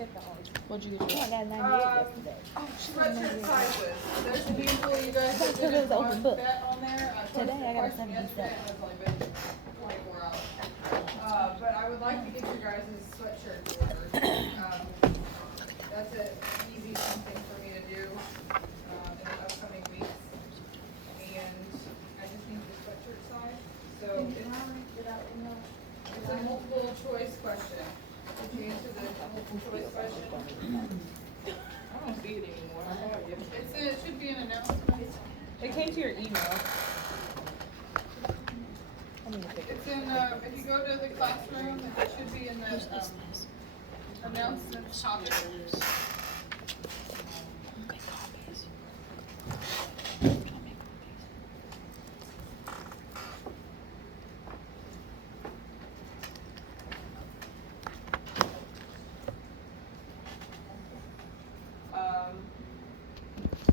What'd you get? I got 98 yesterday. Sweatshirt sizes. There's a handful of you guys that Because it was didn't open want book. that on there. I posted Today I got a question 77. yesterday and it's only been 24 hours. But I would like to get your guys' sweatshirt ordered. That's an easy something for me to do in the upcoming weeks. And I just need the sweatshirt size. So it's a multiple choice question. Did you answer the multiple choice question? I don't see it anymore. It should be an announcement. It came to your email. It's in, if you go to the classroom, it should be in the announcements topic.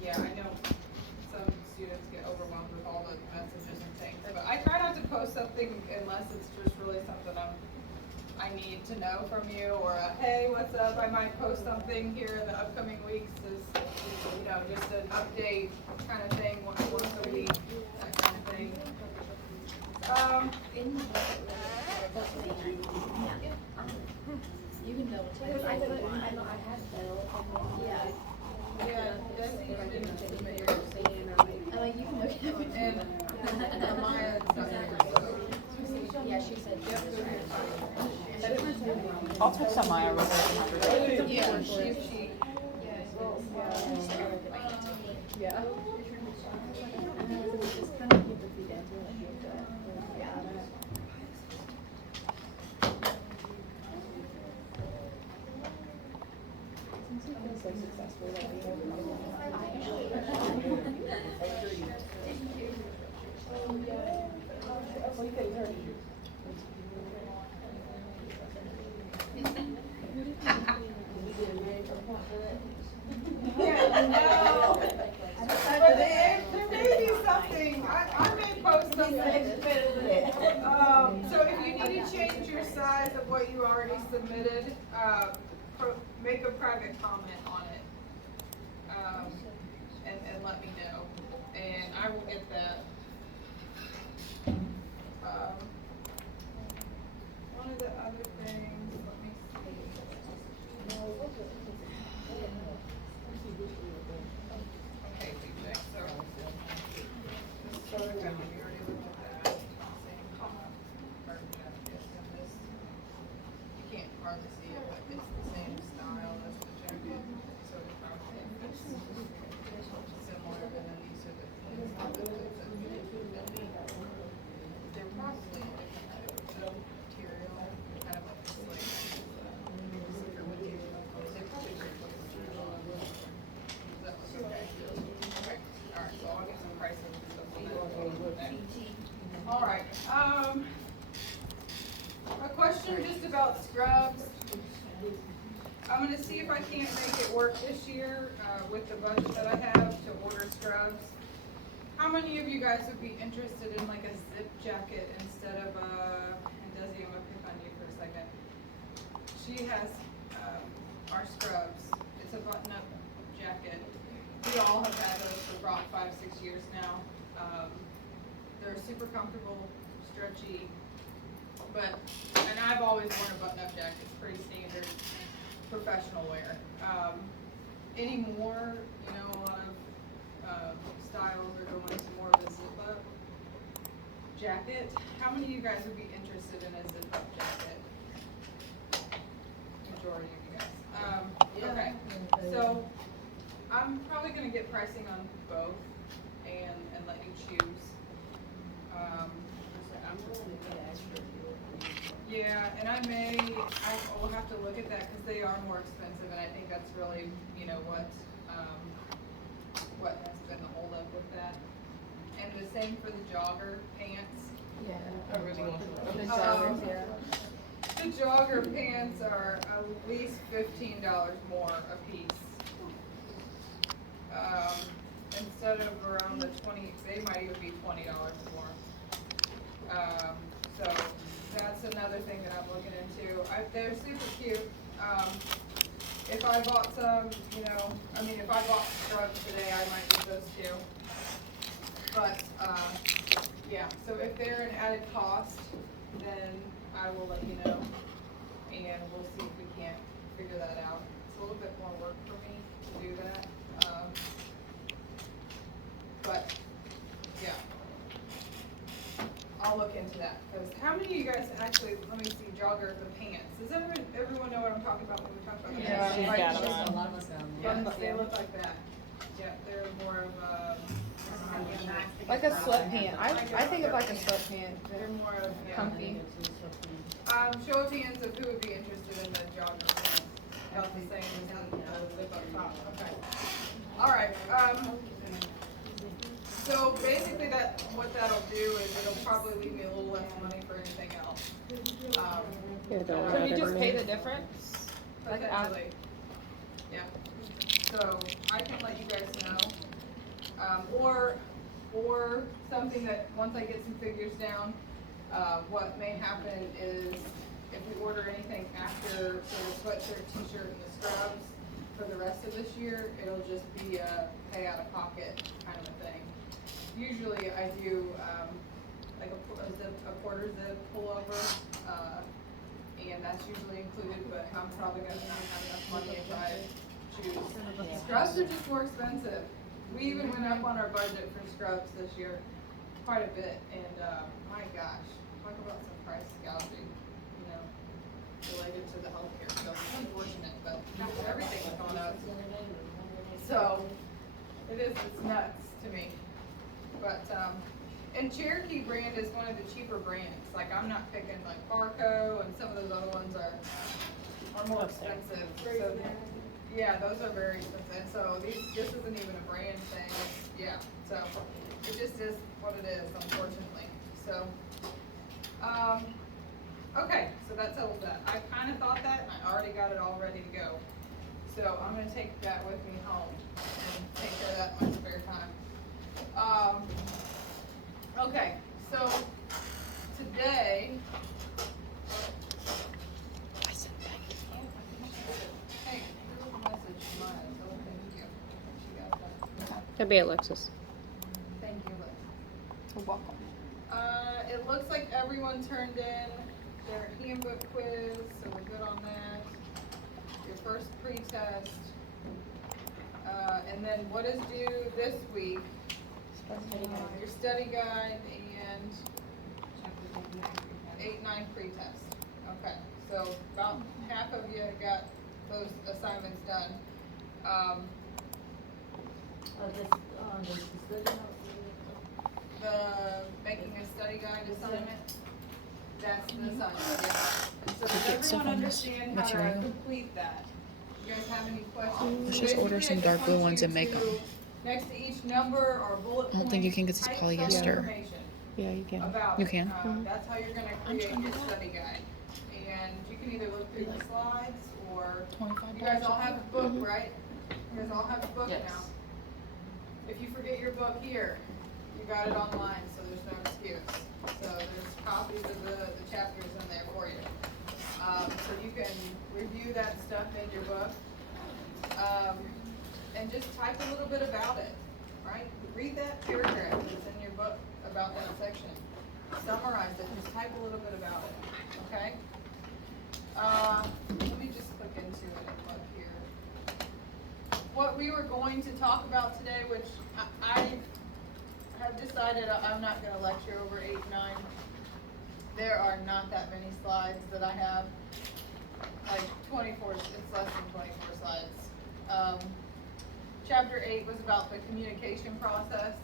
Yeah, I know some students get overwhelmed with all the messages and things, but I try not to post something unless it's just really something I need to know from you, or a, hey, what's up? I might post something here in the upcoming weeks, just an update kind of thing, once a week, that kind of thing. You can double check. Because I had Bill. Yeah. Yeah, Desi, you didn't submit your I'm like, you can look at it. and Maya, Yeah, she said. yep, go ahead. I'll text on my real Yeah, she. Yeah. There may be something, I may post something. So if you need to change your size of what you already submitted, make a private comment on it. And let me know, and I will get that. One of the other things, let me see. Okay, DJ, so this photo, we already looked at that. Same column, or, this. You can't hardly see it, but it's the same style as the jacket, so it's probably similar, and then these are the pins on the hoods of the they're probably material, kind of like a slick, thicker material. They probably just look material. That was okay. Okay, alright, so I'll get some pricing for something. Alright, a question just about scrubs. I'm gonna see if I can't make it work this year, with the budget that I have to order scrubs. How many of you guys would be interested in like a zip jacket instead of and Desi, I'm gonna pick on you for a second. She has, our scrubs. It's a button-up jacket. We all have had those for about 5-6 years now. They're super comfortable, stretchy, and I've always worn a button-up jacket. It's pretty standard professional wear. Anymore, a lot of styles are going to more of a zip-up jacket. How many of you guys would be interested in a zip-up jacket? Majority of you guys. Okay, so I'm probably gonna get pricing on both and let you choose. Yeah, and I will have to look at that because they are more expensive, and I think that's really, what has been the holdup with that. And the same for the jogger pants. Yeah. I really want to. The jogger pants are at least $15 more a piece. Instead of around the 20, they might even be $20 more. So that's another thing that I'm looking into. They're super cute. if I bought some, you know, I mean, if I bought scrubs today, I might use those too. But, yeah, so if they're an added cost, then I will let you know, and we'll see if we can't figure that out. It's a little bit more work for me to do that, but, yeah. I'll look into that, because how many of you guys actually, let me see, jogger, the pants, does everyone know what I'm talking about when we talk about the Yeah, pants? she's Like, got just- them on. A lot of us got them. Yeah, they look like that. Yeah, they're more of, Like a sweatpant. I think of like a sweatpant. they're They're more of, yeah. comfy. Show of hands of who would be interested in the jogger pants. About the same as the zip up top, okay. All right, so basically what that'll do is it'll probably leave me a little less money for anything else. Can you just pay the difference? Like Potentially, yeah. So I can let you guys know. Or something that, once I get some figures down, what may happen is if we order anything after the sweatshirt, t-shirt, and the scrubs for the rest of this year, it'll just be a pay out of pocket kind of a thing. Usually I do, like a quarter zip pullover, and that's usually included, but I'm probably gonna not have enough money if I choose. Scrubs are just more expensive. We even went up on our budget for scrubs this year, quite a bit, and, my gosh, talk about some price gouging, you know, related to the healthcare bill. It's unfortunate, but everything's gone up. So, it's nuts to me. But, and Cherokee brand is one of the cheaper brands. Like, I'm not picking like Barco, and some of those other ones are more expensive. So, yeah, those are very expensive. So this isn't even a brand thing. Yeah, so it just is what it is, unfortunately. So, okay, so that settles that. I kind of thought that, and I already got it all ready to go. So I'm gonna take that with me home and take care of that in my spare time. Okay, so today. Hey, here's a message from Maya, so thank you. She got that. That'd be Alexis. Thank you, Liz. You're welcome. It looks like everyone turned in their handbook quiz, so we're good on that. Your first pre-test. And then what is due this week? Your study guide and 8-9 pre-test. Okay, so about half of you got those assignments done. The making a study guide assignment, that's the assignment, yeah. And so does everyone understand how to complete that? You guys have any questions? Let's just order some dark blue ones and make 'em. Next to each number or bullet point. I don't think you can get this type some polyester. information Yeah, you can. about You it. can. That's how you're gonna create your study guide. And you can either look through the slides or, you guys all have a book, right? You guys all have a book Yes. now. If you forget your book here, you got it online, so there's no excuse. So there's copies of the chapters in there for you. So you can review that stuff in your book. And just type a little bit about it, right? Read that paragraph that's in your book about that section. Summarize it, just type a little bit about it, okay? Let me just click into it and look here. What we were going to talk about today, which I have decided I'm not gonna lecture over 8, 9. There are not that many slides that I have. Like 24, it's less than 24 slides. Chapter 8 was about the communication process,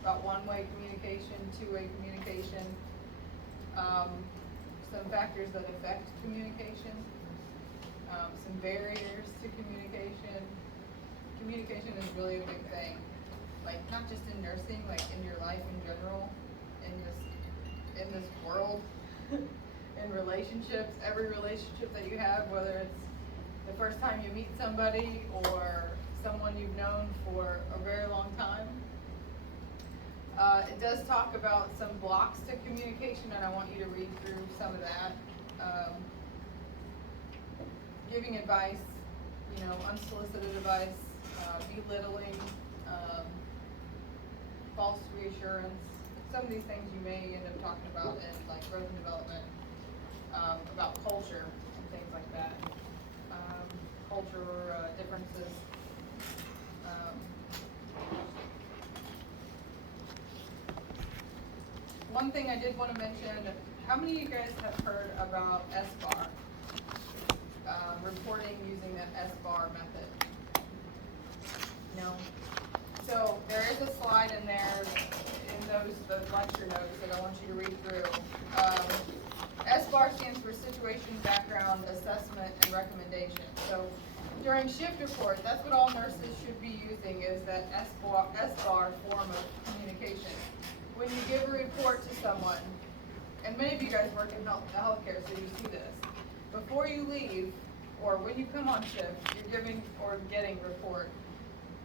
about one-way communication, two-way communication, some factors that affect communication, some barriers to communication. Communication is really a big thing, like not just in nursing, like in your life in general, in this world, in relationships, every relationship that you have, whether it's the first time you meet somebody or someone you've known for a very long time. It does talk about some blocks to communication, and I want you to read through some of that. Giving advice, unsolicited advice, belittling, false reassurance. Some of these things you may end up talking about in like growth and development, about culture and things like that. Culture differences. One thing I did want to mention, how many of you guys have heard about SBAR? Reporting using that SBAR method? No? So there is a slide in there, in those lecture notes that I want you to read through. SBAR stands for Situation, Background, Assessment, and Recommendation. So during shift report, that's what all nurses should be using, is that SBAR form of communication. When you give a report to someone, and many of you guys work in healthcare, so you see this. Before you leave, or when you come on shift, you're giving or getting a report.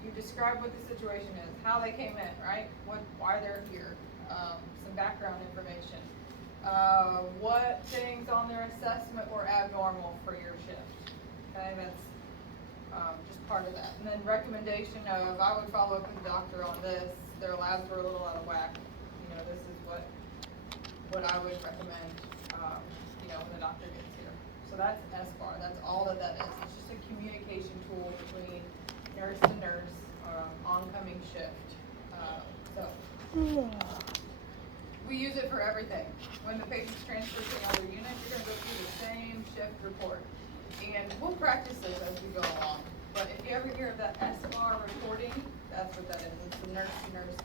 You describe what the situation is, how they came in, right? Why they're here, some background information. What things on their assessment were abnormal for your shift. Okay, that's just part of that. And then recommendation of, I would follow up with the doctor on this. Their labs were a little out of whack. This is what I would recommend, when the doctor gets here. So that's SBAR. That's all that is. It's just a communication tool between nurse to nurse, oncoming shift. We use it for everything. When the patient's transferred to another unit, you're going to go through the same shift report. And we'll practice this as we go along. But if you ever hear of that SBAR reporting, that's what that is. It's the nurse-to-nurse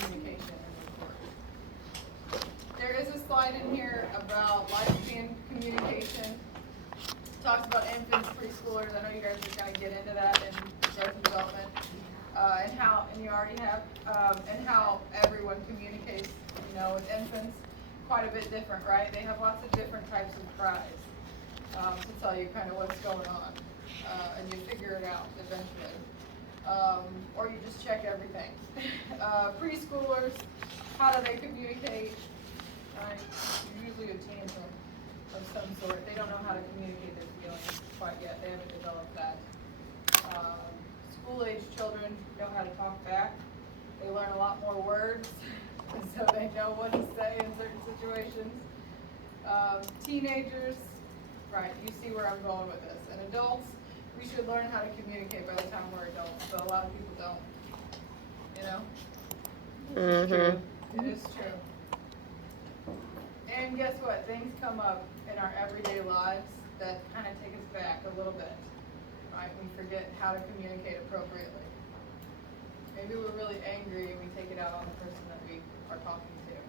communication and report. There is a slide in here about lifespan communication. It talks about infants, preschoolers. I know you guys are going to get into that in growth and development, and you already have, and how everyone communicates, with infants. Quite a bit different, right? They have lots of different types of cries to tell you kind of what's going on, and you figure it out eventually. Or you just check everything. Preschoolers, how do they communicate? Right? Usually a tantrum of some sort. They don't know how to communicate their feelings quite yet. They haven't developed that. School-age children know how to talk back. They learn a lot more words, and so they know what to say in certain situations. Teenagers, right, you see where I'm going with this. And adults, we should learn how to communicate by the time we're adults, but a lot of people don't. It is true. And guess what? Things come up in our everyday lives that kind of take us back a little bit, right? We forget how to communicate appropriately. Maybe we're really angry and we take it out on the person that we are talking to. It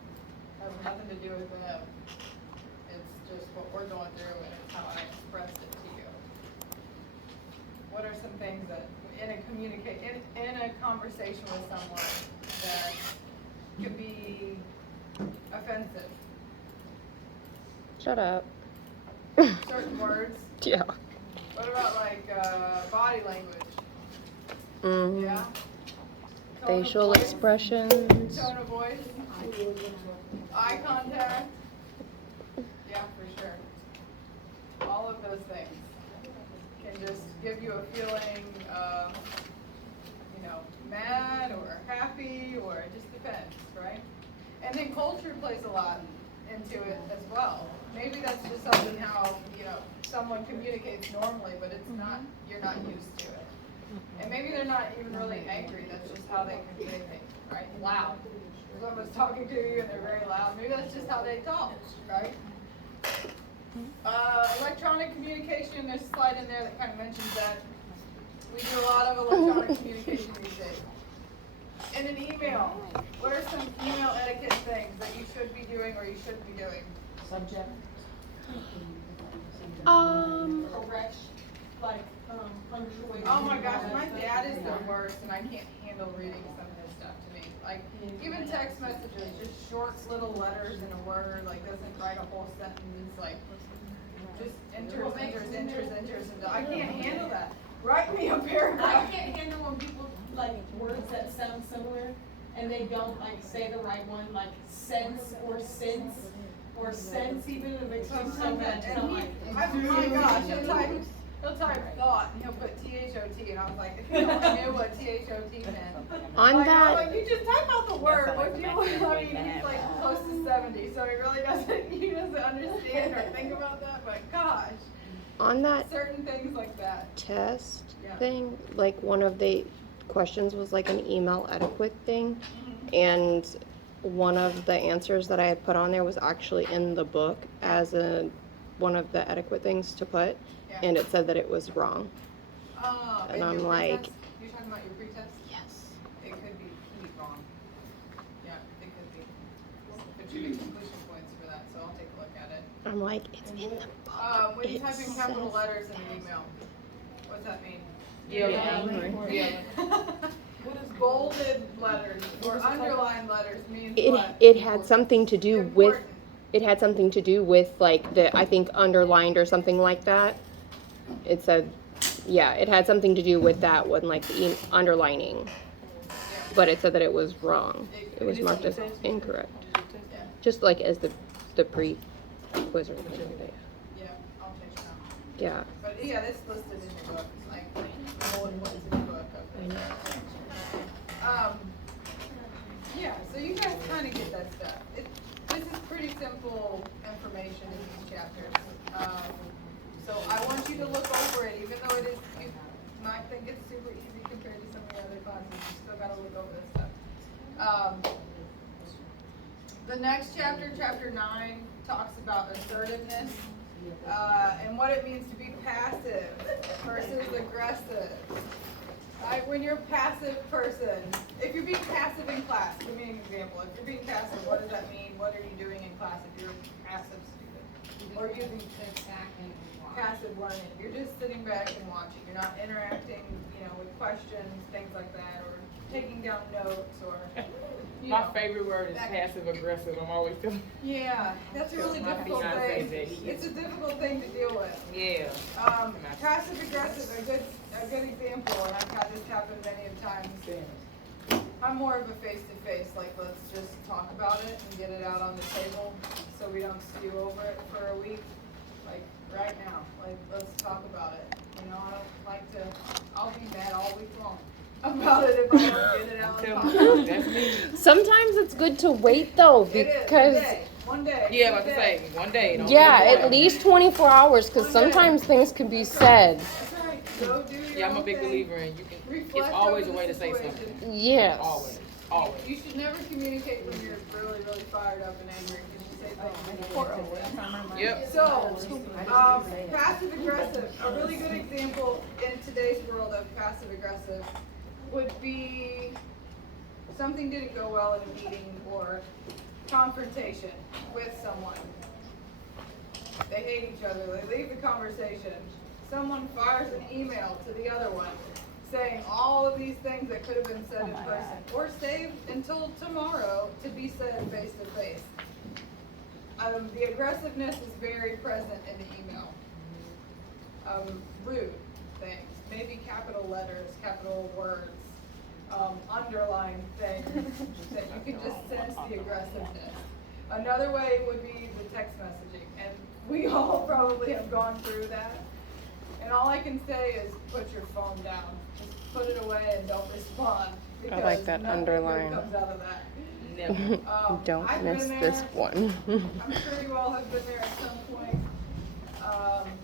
has nothing to do with them. It's just what we're going through, and it's how I expressed it to you. What are some things that in a conversation with someone that could be offensive? Shut up. Certain words. Yeah. What about like body language? Mm-hmm. Yeah. Facial expressions. Tone of voice. Eye contact. Yeah, for sure. All of those things can just give you a feeling of, mad or happy, or it just depends, right? And then culture plays a lot into it as well. Maybe that's just something how, someone communicates normally, but it's not, you're not used to it. And maybe they're not even really angry, that's just how they communicate, right? Loud. Someone's talking to you and they're very loud, maybe that's just how they talk, right? Electronic communication, there's a slide in there that kind of mentions that. We do a lot of electronic communication these days. In an email, what are some email etiquette things that you should be doing or you shouldn't be doing? Subject. Correct. Like, punctuation. Oh my gosh, my dad is the worst, and I can't handle reading some of his stuff to me. Like, even text messages, just short little letters in a word, like doesn't write a whole sentence, like just enters, and I can't handle that. Write me a I paragraph. can't handle when people, like, words that sound similar, and they don't, like, say the right one, like sense, or sense even, it makes me so mad. Oh my gosh, He'll type thought and he'll put THOT, and I was like, if you only knew what THOT meant. On Like, that, I'm like, you just type out the word. What do you? I mean, he's like close to 70, so he really doesn't. He doesn't understand or think about that. But gosh, on that certain things like that. test Yeah. thing, like one of the questions was like an email etiquette thing, Mm-hmm. and one of the answers that I had put on there was actually in the book as one of the etiquette things to put, Yeah. and it said that it was wrong. And I'm your like, pretest? You're talking about your pretest? yes. It could be wrong. Yeah, it could be. But you get completion points for that, so I'll take a look at it. I'm like, it's in the book. When you It type in capital says letters in an email, what's that mean? Yeah. What is bolded letters or underlined letters means It what? it had something to do with Important. it had something to do with like the I think underlined or something like that. It said, yeah, it had something to do with that one, like the underlining, Yeah. but it said that it was wrong. It was It marked as is. incorrect, Yeah, just like as the pre-quiz or something. yeah, I'll check it out. Yeah, But yeah, this listed in your book, it's like bullet points in the book. I know. Yeah, so you guys kind of get that stuff. This is pretty simple information in these chapters. So I want you to look over it, even though you might think it's super easy compared to some of the other classes, you still gotta look over this stuff. The next chapter, chapter 9, talks about assertiveness, and what it means to be passive versus aggressive. Right? When you're a passive person, if you're being passive in class, give me an example. If you're being passive, what does that mean? What are you doing in class if you're a passive student? Or you're being passive learning. You're just sitting back and watching. You're not interacting, with questions, things like that, or taking down notes, or My favorite word is passive aggressive. I'm always feeling. Yeah, that's a really My difficult fiance thing. said he It's a difficult thing to deal with. Yeah. Passive aggressive, a good example, and I've had this happen many of times. I'm more of a face-to-face, like let's just talk about it and get it out on the table so we don't stew over it for a week. Like right now, like let's talk about it. I don't like to, I'll be mad all week long about it if I don't get it out and talk about it. That's me. Sometimes it's good to wait though, It is, because one day. Yeah, one about to day. say one day. Don't yeah, let it at go. least 24 hours, because One day. sometimes things can be said. That's right, go do your Yeah, I'm a own big thing. believer in you can. Reflect It's always a over way the to say situation. something. Yes. Always. Always. You should never communicate when you're really, really fired up and angry, because you say things negatively. Yep. So, passive aggressive, a really good example in today's world of passive aggressive would be something didn't go well in a meeting or confrontation with someone. They hate each other, they leave the conversation. Someone fires an email to the other one saying all of these things that could have been said in person or saved until tomorrow to be said face to face. The aggressiveness is very present in the email. Rude things, maybe capital letters, capital words, underlined things that you can just sense the aggressiveness. Another way would be the text messaging, and we all probably have gone through that. And all I can say is put your phone down. Just put it away and don't respond. I like that nothing underline. good comes out of that. Never. Don't I've miss been this there. one. I'm sure you all have been there at some point.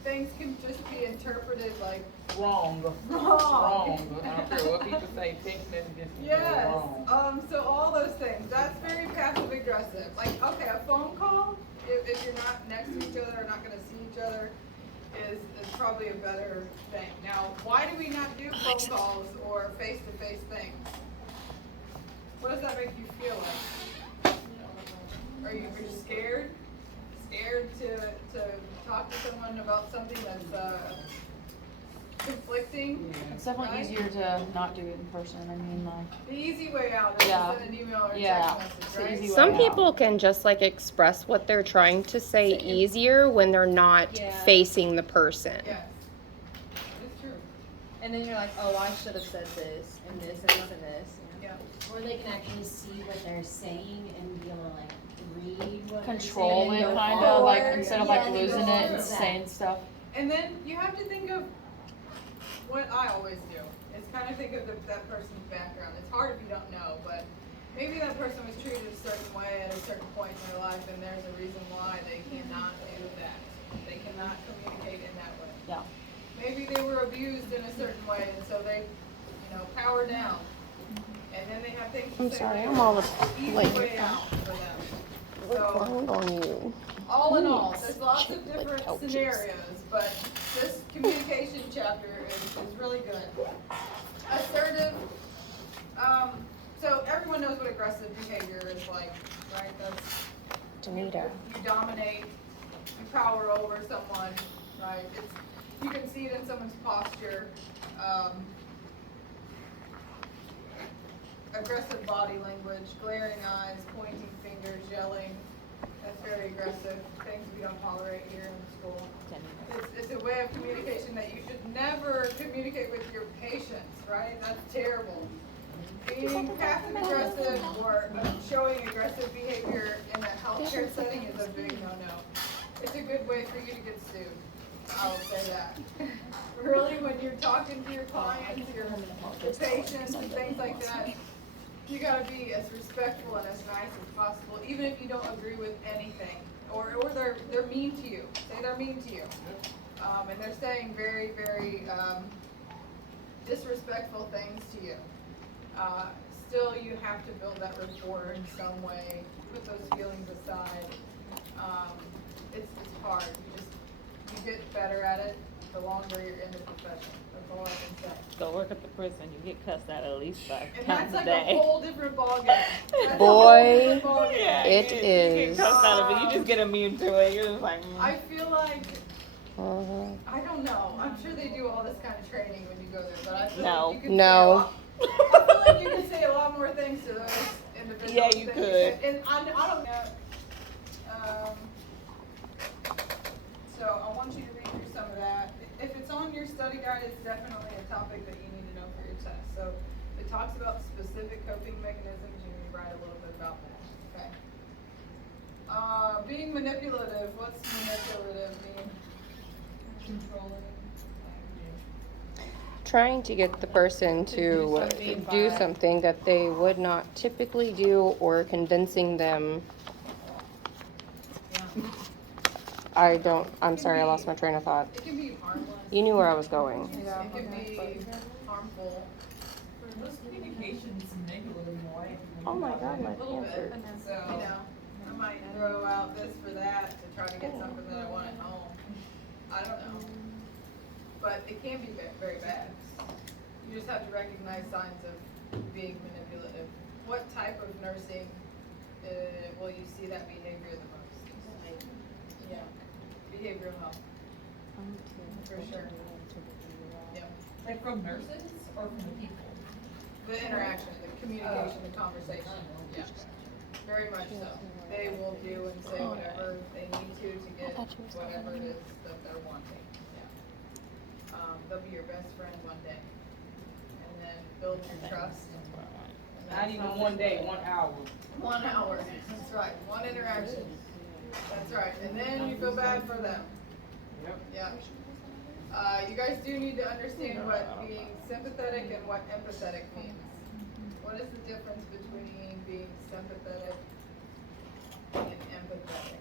Things can just be interpreted like Wrong. wrong. I don't care what people say. Text messages can go Yes. wrong. So all those things. That's very passive aggressive. Like, okay, a phone call, if you're not next to each other or not going to see each other, is probably a better thing. Now, why do we not do phone calls or face-to-face things? What does that make you feel like? Are you scared? Scared to talk to someone about something that's conflicting? It's definitely Right? easier to not do it in person. I mean, like, The easy way out is Yeah. to send an email or a Yeah. text It's message, the right? easy way. Some out. people can just like express what they're trying to say easier when they're not Yeah. facing the person. Yes. It's true. And then you're like, oh, I should have said this and this and this and this. Yeah. Or they can actually see what they're saying and be able to like read what Control they're it, saying. kind of, like, Or- instead of yeah, like they losing go it and over that. saying stuff. And then you have to think of what I always do is kind of think of that person's background. It's hard if you don't know, but maybe that person was treated a certain way at a certain point in their life, and there's a reason why they cannot do that. They cannot communicate in that way. Yeah. Maybe they were abused in a certain way, and so they, power down. And then they have things to I'm say sorry, later. I'm all Easy late. way out for them. What's So, wrong on you? all in all, there's lots of Check the different couches. scenarios, but this communication chapter is really good. Assertive, so everyone knows what aggressive behavior is like, right? That's, Danita. you dominate, you power over someone, right? You can see it in someone's posture. Aggressive body language, glaring eyes, pointing fingers, yelling. That's very aggressive. Things we don't tolerate here in the school. It's a way of communication that you should never communicate with your patients, right? That's terrible. Being passive aggressive or showing aggressive behavior in a healthcare setting is a big no-no. It's a good way for you to get sued. I will say that. Really, when you're talking to your clients, your patients and things like that, you gotta be as respectful and as nice as possible, even if you don't agree with anything, or they're mean to you. Say they're mean to you, and they're saying very, very disrespectful things to you. Still, you have to build that rapport in some way. Put those feelings aside. It's hard. You get better at it the longer you're in the profession. That's all I can say. Go work at the prison, you get cussed out at least 5 And times that's a like day. a whole different ballgame. That's a Boy, whole different ballgame. Yeah, It you is. get cussed out of it, you just get immune to it. You're just like, I feel like, Uh-huh. I don't know, I'm sure they do all this kind of training when you go there, but I feel No. like you can No. say I feel like you can say a lot more things to those individuals. Yeah, you than could. And I don't know. So I want you to read through some of that. If it's on your study guide, it's definitely a topic that you need to know for your test. So it talks about specific coping mechanisms. You need to write a little bit about that. Okay. Being manipulative. What's manipulative mean? Controlling. Trying to get the person to do something that they would not typically do, or convincing them. I'm sorry, I lost my train of thought. It can be harmless. You knew where I was going. Yeah, it can be harmful. Those communications manipulative in a way. Oh my God, my A little pants bit. hurt. So, I might throw out this for that to try to get something that I want at home. I don't know. But it can be very bad. You just have to recognize signs of being manipulative. What type of nursing will you see that behavior the most? Yeah, behavioral health. For sure. Yeah. Like from nurses or from the people? The interaction, the communication, the conversation. Yeah. Very much so. They will do and say whatever they need to get whatever it is that they're wanting. Yeah. They'll be your best friend one day. And then build your trust. And Not even one day, 1 hour. 1 hour. That's right. One interaction. That's right. And then you feel bad for them. Yep. Yeah. You guys do need to understand what being sympathetic and what empathetic means. What is the difference between being sympathetic and empathetic?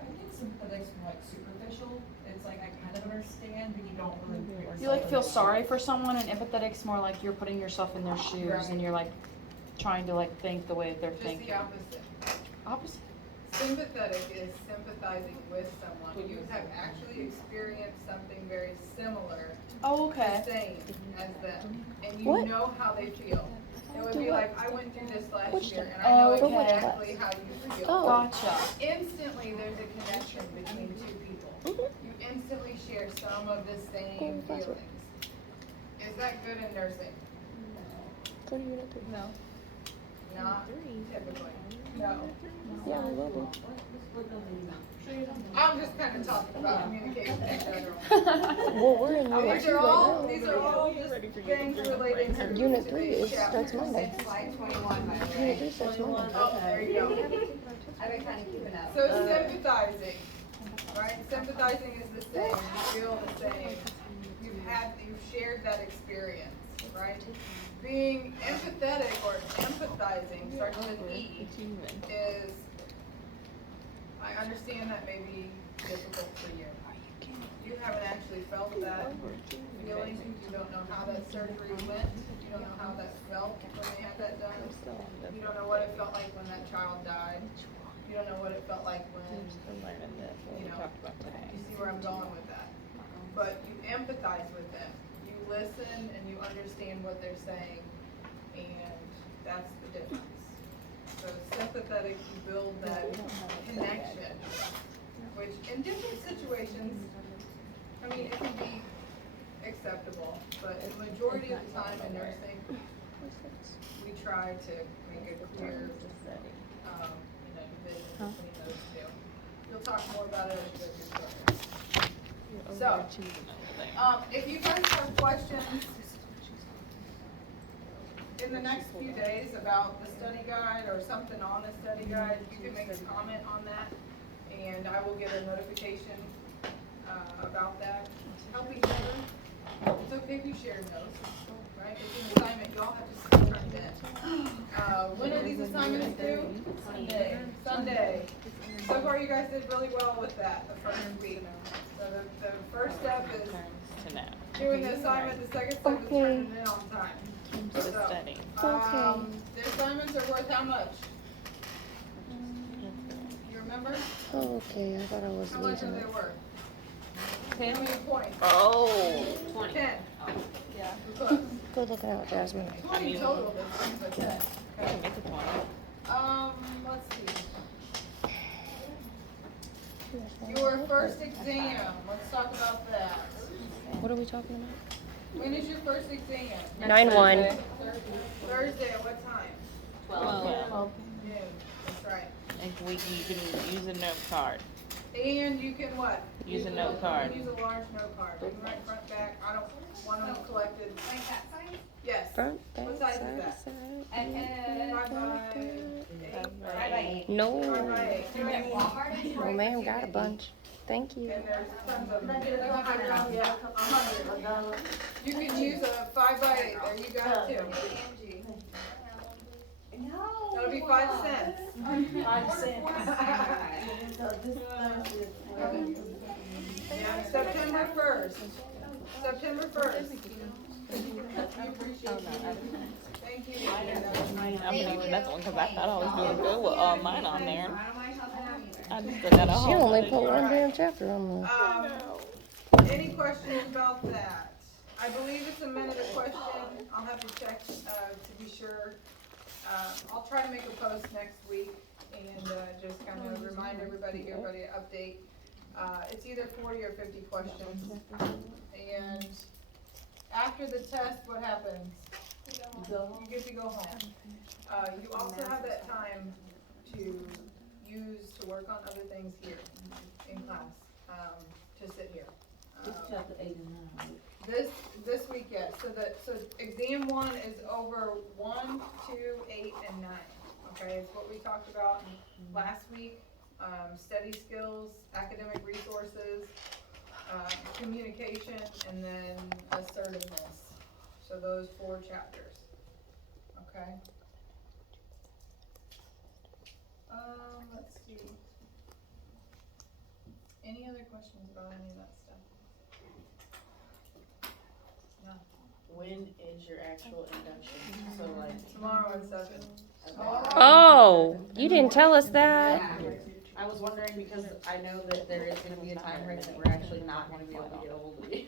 I think sympathetic's more like superficial. It's like I kind of understand, but you don't really. put yourself You like in feel their sorry shoes. for someone, and empathetic's more like you're putting yourself in their shoes and you're like trying to like think the way they're Just thinking. the opposite. Opposite. Sympathetic is sympathizing with someone. You have actually experienced something very similar, Oh, the okay. same as them, and you What? know how they feel. It would be like, I went through this last Which year, one? and I know Okay. exactly how you feel. Oh. Gotcha. Instantly, there's a connection between two people. You instantly share some of the same feelings. Is that good in nursing? No. Not typically. No. Yeah, we will do. I'm just kind of talking about communication in general. Well, we're in unit These 2 are all, right these are all just things related to Unit 3 today's is chapter. starts Monday. Slide 21, by the Unit 3 way. starts Monday. Oh, there you go. I've been kind of keeping up. So sympathizing, right? Sympathizing is the same. You feel the same. You've shared that right? Being empathetic or empathizing, starts with an E, is, I understand that may be difficult for you. You haven't actually felt that feeling, you don't know how that surgery went, you don't know how that felt when they had that done. You don't know what it felt like when that child died. You don't know what it felt like when, you know, you see where I'm going with that. But you empathize with them. You listen and you understand what they're saying, and that's the difference. So sympathetic, you build that connection, which in different situations, I mean, it can be acceptable, but the majority of the time in nursing, we try to make a clear, division between those two. You'll talk more about it as you go through the program. So, if you guys have questions in the next few days about the study guide or something on the study guide, you can make a comment on that, and I will get a notification about that. Help each other. It's okay if you share notes, right? It's an assignment, y'all have to still turn it in. When are these assignments due? Sunday. So far, you guys did really well with that the first week. So the first step is doing the assignment, the second step is turning it in on time. So, the assignments are worth how much? You remember? Okay, I thought I was How much are losing they it. worth? How many points? Oh. 10. Yeah. Close. Good looking out, Jasmine. 20 total, this one's a 10. Okay. Let's see. Your first exam, let's talk about that. What are we talking about? When is your first exam? 9/1. Thursday, at what time? 12. Noon, that's right. And you can use a note card. And you can what? Use a note card. Use a large note card. You can write front, back. I don't want them collected. Like that size? Yes. Front, back, What size is side to that? side. 5 by 8. No. 5 by 8. Oh, ma'am, got a bunch. Thank you. And there's tons of them. Yeah, 100. You can use a 5 by 8. There you go too. No. That'll be 5 cents. 5 cents. Yeah, September 1st. September 1st. We appreciate you. Thank you. I'm gonna use another one because I thought I was doing good with all mine on there. I don't mind helping out either. I just still got a She whole only other put one year. damn chapter on the. Any questions about that? I believe it's a minute a question. I'll have to check, to be sure. I'll try to make a post next week and, just kind of remind everybody, give everybody an update. It's either 40 or 50 questions. And after the test, what happens? You get to go home. You also have that time to use to work on other things here in class, to sit here. Chapter 8 and 9. This week, yes. So exam 1 is over 1, 2, 8, and 9. Okay, it's what we talked about last week. Study skills, academic resources, communication, and then assertiveness. So those 4 chapters. Okay. Let's see. Any other questions about any of that stuff? No. When is your actual induction? So like Tomorrow at 7. Oh, you didn't tell us that. I was wondering because I know that there is gonna be a time frame that we're actually not gonna be able to get ahold of you.